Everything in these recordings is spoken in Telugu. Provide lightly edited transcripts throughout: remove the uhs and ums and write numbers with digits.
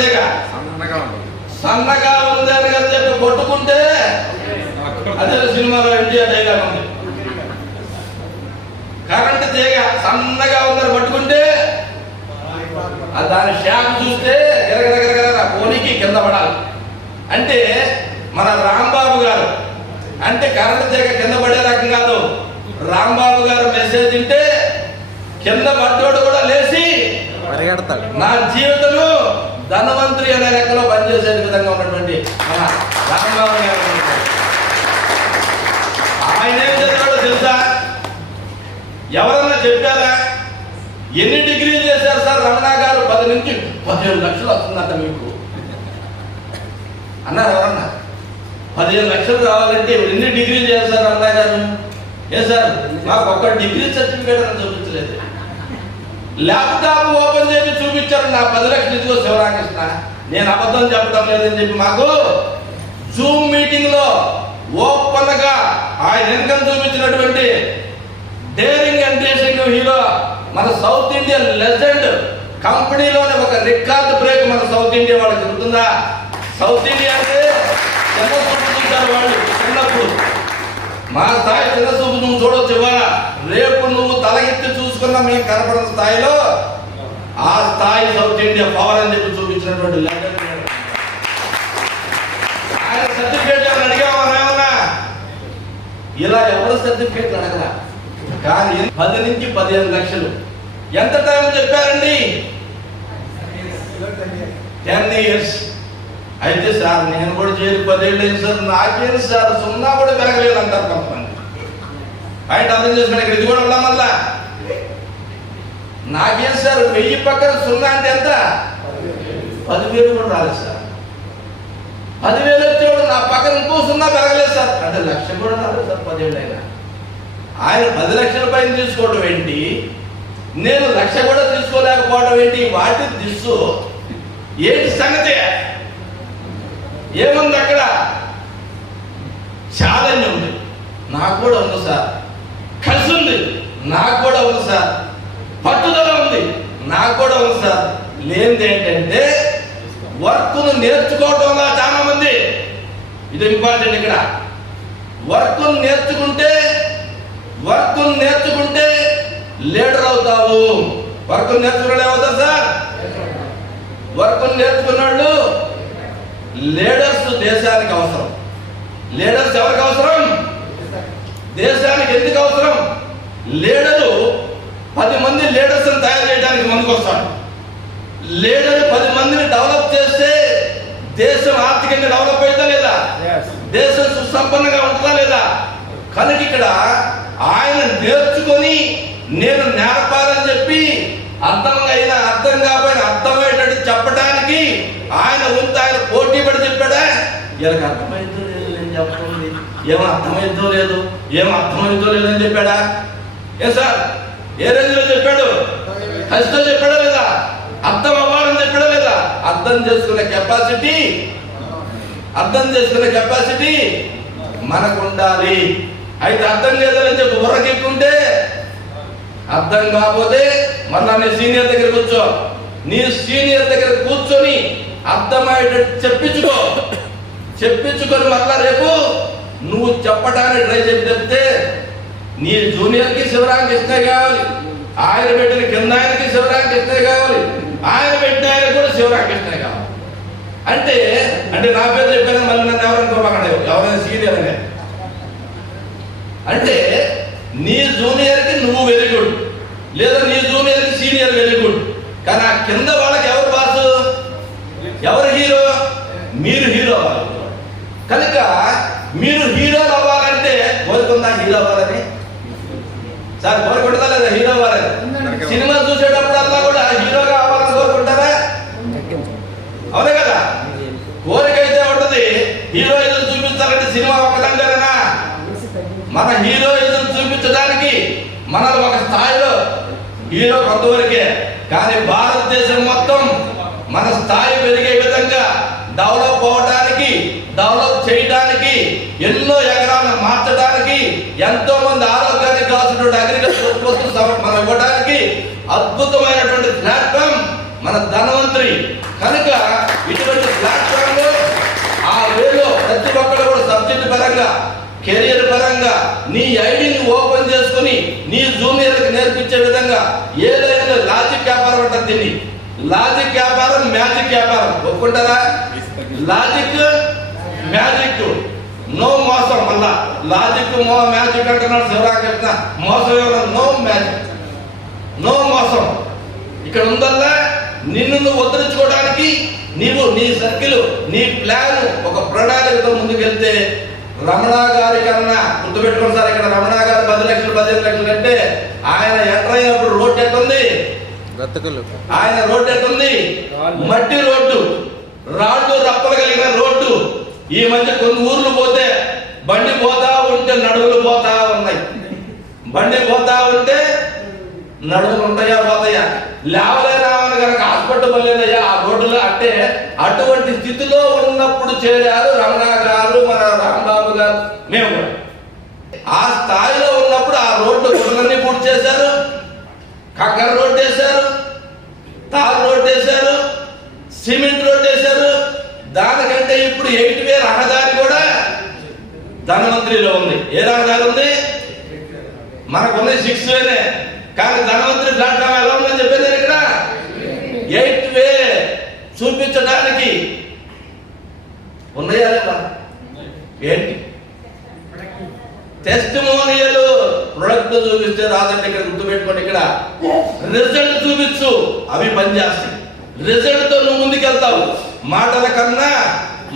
తీగ సన్నగా ఉంది అని కదా చెప్పి కొట్టుకుంటే అదే సినిమాలో ఎన్టీఆర్ డైలాగ్ ఉంది. కరెంట్ తీగ సన్నగా ఉందని పట్టుకుంటే దాని షాక్ చూస్తే గిరగిరగిరగిర పోనీకి కింద పడాలి. అంటే మన రాంబాబు గారు అంటే కరెంట్ తీగ కింద పడే రకం కాదు. రాంబాబు గారు మెసేజ్ తింటే కింద పడ్డోడు కూడా లేచి నా జీవితము ధనవంతుడి అనే లెక్కలో పనిచేసే విధంగా ఉన్నటువంటి మన రాంబాబు గారు. ఆయన ఏం చదివాడో తెలుసా? ఎవరన్నా చెప్పారా? ఎన్ని డిగ్రీలు చేశారు సార్ రమణ గారు? 10 నుంచి 15 లక్షలు వస్తుందంట మీకు అన్నారు. ఎవరన్నా 15 లక్షలు రావాలంటే ఎన్ని డిగ్రీలు చేశారు రమణ గారు? ఏ సార్ మాకు ఒక్క డిగ్రీ సర్టిఫికేట్ అని చూపించలేదు. ల్యాప్టాప్ ఓపెన్ చేసి చూపించారు. నా 10 లక్షలు ఇదిగో శివరామకృష్ణ, నేను అబద్ధం చెప్పడం లేదని చెప్పి మాకు జూమ్ మీటింగ్ లో ఓపెన్ గా ఆయన ఇన్కమ్ చూపించినటువంటి డేరింగ్ అండ్ డేసింగ్ హీరో మన సౌత్ ఇండియన్ లెజెండ్ కంపెనీలోనే ఒక రికార్డ్ బ్రేక్ మన సౌత్ ఇండియా వాళ్ళకి ఉంటుందా? సౌత్ ఇండియా అంటే చిన్న చూపు చూశారు వాళ్ళు చిన్నప్పుడు. మా స్థాయి చిన్న చూపు నువ్వు చూడొచ్చు. ఇవాళ రేపు నువ్వు తలెత్తి చూసుకున్నా మేము కనపడిన స్థాయిలో ఆ స్థాయి సౌత్ ఇండియా పవర్ అని చెప్పి చూపించినటువంటి లెజెండ్. ఆయన సర్టిఫికేట్ ఏమైనా అడిగామన్నా? ఇలా ఎవరు సర్టిఫికేట్ అడగరా. కానీ 10 నుంచి 15 లక్షలు ఎంత టైం చెప్పారండి? 10 ఇయర్స్. అయితే సార్ నేను కూడా చేరి 10 ఏళ్ళు అయింది సార్, నాకేం సార్ సున్నా కూడా పెరగలేదు అంటారు కొంతమంది. ఆయన అర్థం చేసుకుని ఇక్కడ ఇది కూడా ఉన్నాం. మళ్ళా నాకేం సార్ 1000 పక్కన సున్నా అంటే ఎంత? 10,000 కూడా రాలేదు సార్. 10,000 వచ్చేవాడు నా పక్కన ఇంకో సున్నా పెరగలేదు సార్ అంటే 1,00,000 కూడా రాలేదు సార్ 10 ఏళ్ళు అయినా. ఆయన 10 లక్షల పైన తీసుకోవడం ఏంటి, నేను 1,00,000 కూడా తీసుకోలేకపోవడం ఏంటి? వాటి దిస్సు ఏంటి సంగతి? ఏముంది అక్కడ? ఛాలెంజ్ ఉంది, నాకు కూడా ఉంది సార్. కలిసి ఉంది, నాకు కూడా ఉంది సార్. పట్టుదల ఉంది, నాకు కూడా ఉంది సార్. లేనిది ఏంటంటే వర్క్ను నేర్చుకోవటంలో చాలా మంది, ఇది ఇంపార్టెంట్. ఇక్కడ వర్క్ను నేర్చుకుంటే లీడర్ అవుతావు. వర్క్ నేర్చుకున్నాడు ఏమవుతారు సార్? వర్క్ నేర్చుకున్నాడు లీడర్స్ దేశానికి అవసరం. లీడర్స్ ఎవరికి అవసరం? దేశానికి. ఎందుకు అవసరం? లీడరు 10 మంది లీడర్స్ తయారు చేయడానికి ముందుకు వస్తాడు. లీడర్ 10 మందిని డెవలప్ చేస్తే దేశం ఆర్థికంగా డెవలప్ అవుతా లేదా? దేశం సుసంపన్నంగా ఉంటుందా లేదా? కనుక ఇక్కడ ఆయన నేర్చుకొని నేను నేర్పాలని చెప్పి అర్థంగా అర్థం కాకపోయినా అర్థమయ్యేటట్టు చెప్పడానికి ఆయన ఉంటే ఆయన పోటీ పడి చెప్పాడా? వీళ్ళకి అర్థమైందో లేదు నేను చెప్పండి, ఏమో అర్థమైందో లేదని చెప్పాడా? ఏ సార్ ఏ రేంజ్లో చెప్పాడు? కష్టం చెప్పాడా లేదా? అర్థం అవ్వాలని చెప్పాడా లేదా? అర్థం చేసుకునే కెపాసిటీ మనకు ఉండాలి. అయితే అర్థం లేదని చెప్పి బుర్రకెక్కుంటే అర్థం కాకపోతే మళ్ళా నీ సీనియర్ దగ్గర కూర్చో. నీ సీనియర్ దగ్గర కూర్చొని అర్థమయ్యేటట్టు చెప్పించుకొని మళ్ళా రేపు నువ్వు చెప్పడానికి ట్రై చెప్తే నీ జూనియర్కి శివరామకృష్ణ కావాలి, ఆయన పెట్టిన కింద ఆయనకి శివరామకృష్ణ కావాలి, ఆయన పెట్టిన ఆయన కూడా శివరామకృష్ణ కావాలి. అంటే నా పేరు చెప్పాను మళ్ళీ నన్ను ఎవరనుకోమాకండి, ఎవరైనా సీనియర్ అనే. అంటే నీ జూనియర్కి నువ్వు వెరీ గుడ్, లేదా నీ జూనియర్కి సీనియర్ వెరీ గుడ్. కానీ ఆ కింద వాళ్ళకి ఎవరు బాసు, ఎవరు హీరో? మీరు హీరో అవ్వాలి. కనుక మీరు హీరోలు అవ్వాలంటే కోరుకుందా హీరో అవ్వాలని? సార్ కోరుకుంటుందా లేదా హీరో అవ్వాలని? సినిమా చూసేటప్పుడల్లా కూడా హీరోగా అవ్వాలని కోరుకుంటారా? అవునే కదా? కోరిక అయితే ఉంటుంది. హీరోయిజం చూపించాలంటే సినిమా ఒకదండేనా? మన హీరోయిజం చూపించడానికి మనల్ని ఒక స్థాయిలో హీరో కొంతవరకే, కానీ భారతదేశం మొత్తం మన స్థాయి పెరిగే విధంగా డెవలప్ అవడానికి, డెవలప్ చేయడానికి, ఎన్నో ఎకరాలను మార్చడానికి, ఎంతో మంది ఆరోగ్యానికి కావాల్సినటువంటి అగ్రికల్చర్ ఉత్పత్తులు మనం ఇవ్వడానికి అద్భుతమైనటువంటి ప్లాట్ఫామ్ మన ధనవంతరి. కనుక ఇటువంటి ప్లాట్ఫామ్ ఆ వేలో ప్రతి ఒక్కరు కూడా సబ్జెక్ట్ పరంగా కెరియర్ పరంగా నీ ఐడిని ఓపెన్ చేసుకుని నీ జూనియర్కి నేర్పించే విధంగా ఏదైనా లాజిక్ వ్యాపారం అంటారు దీన్ని. లాజిక్ వ్యాపారం, మ్యాజిక్ వ్యాపారం ఒప్పుకుంటారా? లాజిక్ మ్యాజిక్, నో మోసం. మళ్ళా లాజిక్ మ్యాజిక్ అంటున్నాడు శివరాక చెప్తున్నా, మోసం ఏమన్నా? నో మ్యాజిక్, నో మోసం. ఇక్కడ ఉందల్లా నిన్ను నువ్వు ఉద్ధరించుకోవడానికి నీవు నీ సర్కిల్, నీ ప్లాన్ ఒక ప్రణాళికతో ముందుకెళ్తే రమణ గారి కన్నా గుర్తుపెట్టుకోండి సార్. ఇక్కడ రమణ గారు 10 లక్షలు 15 లక్షలు అంటే ఆయన ఎంటర్ అయినప్పుడు రోడ్డు ఎట్టుంది? ఆయన రోడ్డు ఎట్టుంది? మట్టి రోడ్డు, రాళ్ళు రప్పలు కలిగిన రోడ్డు. ఈ మధ్య కొన్ని ఊర్లు పోతే బండి పోతా ఉంటే నడువులు పోతా ఉన్నాయి. బండి పోతా ఉంటే నడువులు ఉంటాయా పోతాయా? లేవలేరామని కనుక హాస్పిటల్ పోలేదయ్యా ఆ రోడ్డులో అంటే అటువంటి స్థితిలో ఉన్నప్పుడు చేరారు రమణ గారు, మన రాంబాబు గారు, మేము కూడా ఆ స్థాయిలో ఉన్నప్పుడు ఆ రోడ్డు గుళ్ళన్నీ పూర్తి చేశారు. కక్కర రోడ్డు వేశారు, తార్ రోడ్డు వేశారు, సిమెంట్ రోడ్డు వేశారు. దానికంటే ఇప్పుడు 8 వే రహదారి కూడా ధనవంతరిలో ఉంది. ఏ రహదారి ఉంది? మనకున్న 6 వేనే, కానీ ధనవంతరి ప్లాట్ఫామ్ ఎలా ఉందని చెప్పేది నేను ఇక్కడ 8 వే చూపించడానికి ఉన్నాయా లేదా? ఏంటి టెస్టిమోనియల్ ప్రొడక్ట్ చూపిస్తే రాదంటే ఇక్కడ గుర్తుపెట్టుకోండి. ఇక్కడ రిజల్ట్ చూపించు, అవి పనిచేస్తాయి. రిజల్ట్ తో నువ్వు ముందుకెళ్తావు. మాటల కన్నా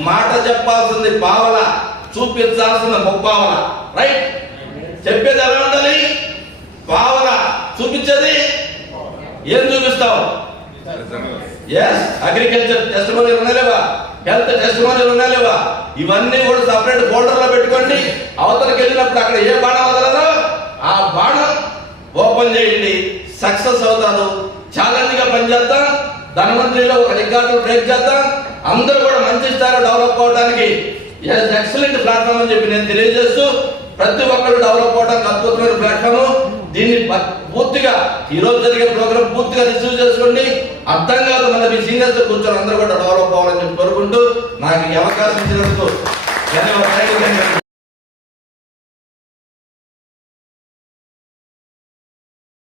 మాట చెప్పాల్సింది పావల, చూపించాల్సిన ముప్పావల. రైట్? చెప్పేది ఎలా ఉండాలి? పావల, చూపించేది ఏం చూపిస్తావు? అగ్రికల్చర్ టెస్టిమోనియల్ ఉన్నాయా? హెల్త్ టెస్టిమోనియల్ ఉన్నాయా? ఇవన్నీ కూడా సపరేట్ ఫోల్డర్ లో పెట్టుకోండి. అవతలకి వెళ్ళినప్పుడు అక్కడ ఏ బాణం వదలదో ఆ బాణం ఓపెన్ చేయండి, సక్సెస్ అవుతారు. ఛాలెంజ్ గా పనిచేద్దాం. ధనవంతరిలో ఒక రికార్డు బ్రేక్ చేద్దాం. అందరూ కూడా మంచి స్థాయిలో డెవలప్ అవడానికి ఎక్సలెంట్ ప్లాట్ఫామ్ అని చెప్పి నేను తెలియజేస్తూ, ప్రతి ఒక్కరు డెవలప్ అవడానికి అద్భుతమైన ప్లాట్ఫామ్. దీన్ని పూర్తిగా ఈ రోజు జరిగే ప్రోగ్రామ్ పూర్తిగా రిసీవ్ చేసుకోండి. అర్థం కాదు మన మీ సీనియర్స్ కూర్చొని అందరూ కూడా డెవలప్ అవ్వాలని చెప్పి కోరుకుంటూ నాకు ఈ అవకాశం ఇచ్చినందుకు ధన్యవాదాలు.